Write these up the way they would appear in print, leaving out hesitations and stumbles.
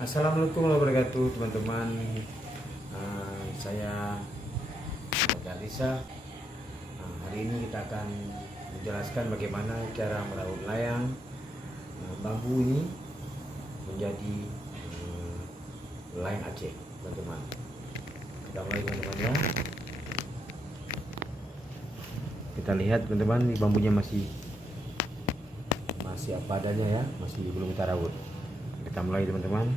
Assalamualaikum warahmatullahi wabarakatuh, teman-teman. Saya Risa. Hari ini kita akan menjelaskan bagaimana cara merawat layang bambu ini menjadi layang Aceh, teman-teman. Kita mulai, teman-teman, ya. Kita lihat, teman-teman, ini bambunya masih apa adanya, ya, masih belum kita rawat. Kita mulai, teman-teman,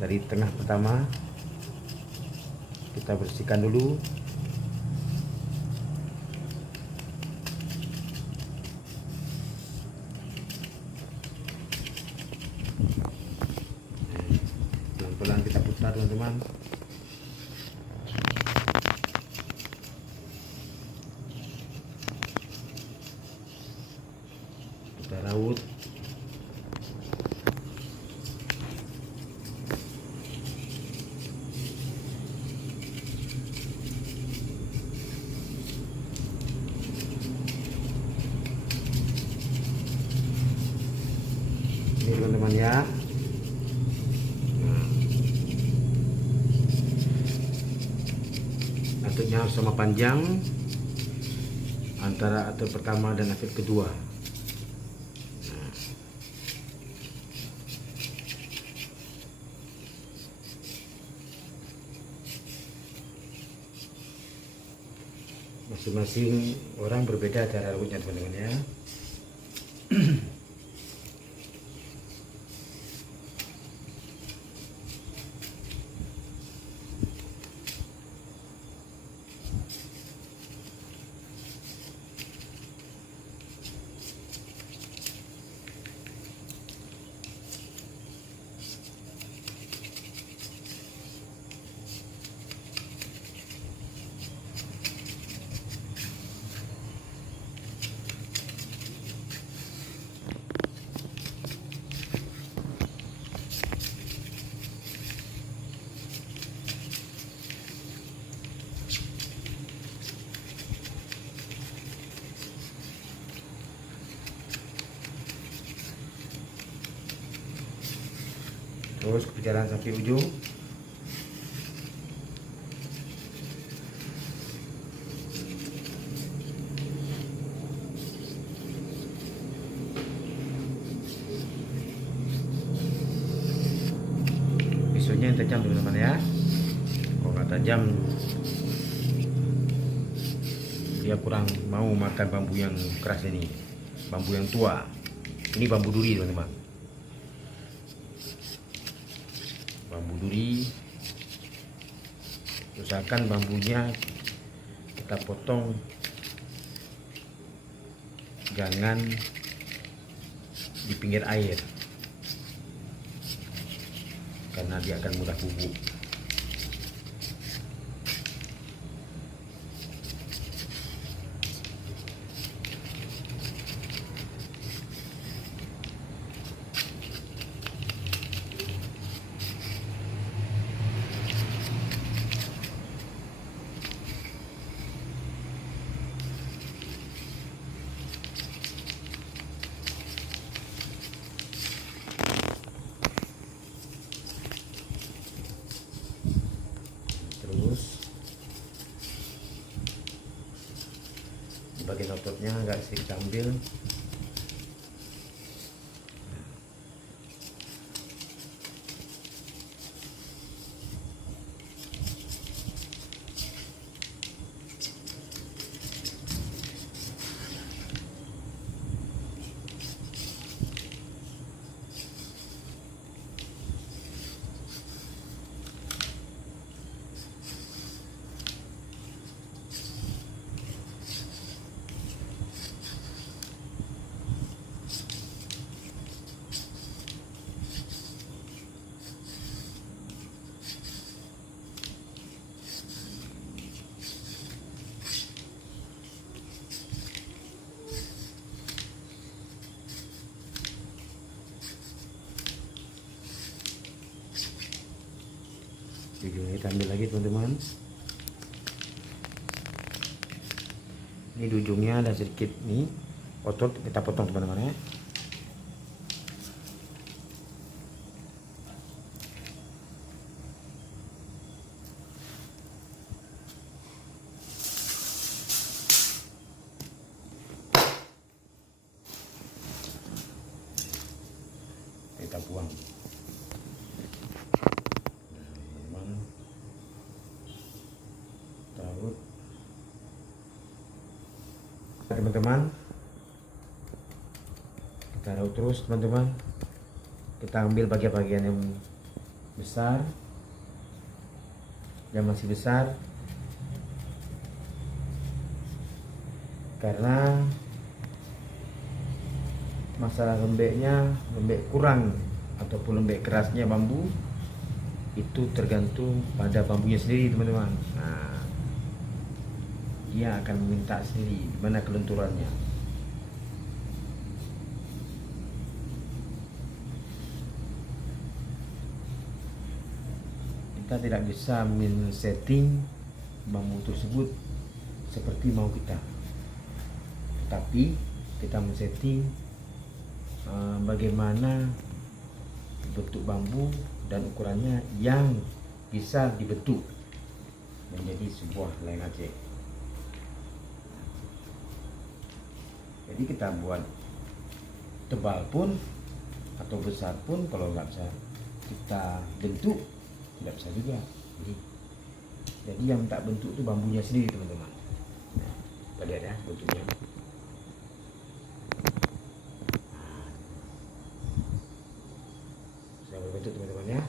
dari tengah pertama. Kita bersihkan dulu. Pelan-pelan kita putar, teman-teman. Kita raut. Ini, teman-teman, ya. Atutnya harus sama panjang antara atut pertama dan atut kedua. Masing-masing orang berbeda cara rawatnya, teman-teman, ya. Terus berjalan sampai ujung. Pisaunya yang tajam, teman-teman, ya. Kalau nggak tajam, dia kurang mau makan bambu yang keras ini, bambu yang tua. Ini bambu duri, teman-teman. Bambu duri, usahakan bambunya kita potong, jangan di pinggir air karena dia akan mudah bubuk. Terus di bagian ototnya agak sedikit ambil. Ujungnya kita ambil lagi, teman-teman. Ini di ujungnya ada sedikit nih otot, kita potong, teman-teman, ya. teman-teman, taruh teman-teman, kita taruh terus teman-teman. Kita ambil bagian-bagian yang besar, yang masih besar, karena masalah lembeknya, lembek kurang ataupun lembek kerasnya bambu itu tergantung pada bambunya sendiri teman-teman. Nah, dia akan meminta sendiri mana kelenturannya. Kita tidak bisa men-setting bambu tersebut seperti mau kita, tapi kita men-setting bagaimana bentuk bambu dan ukurannya yang bisa dibentuk menjadi sebuah layang Aceh. Jadi kita buat tebal pun atau besar pun, kalau nggak bisa kita bentuk tidak bisa juga. Jadi yang tak bentuk itu bambunya sendiri teman-teman. Nah, kita lihat ya bentuknya. Berbentuk teman-teman ya.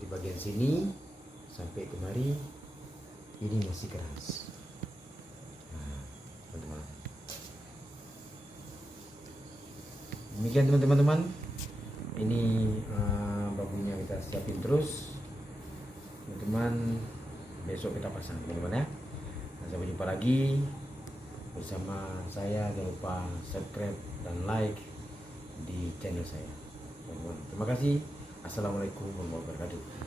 Di bagian sini sampai kemari ini masih keras. Nah, teman-teman. Demikian teman-teman. Ini bambunya kita siapin terus. Teman-teman, besok kita pasang teman-teman ya. Nah, sampai jumpa lagi bersama saya. Jangan lupa subscribe dan like di channel saya. Terima kasih. Assalamualaikum warahmatullahi wabarakatuh.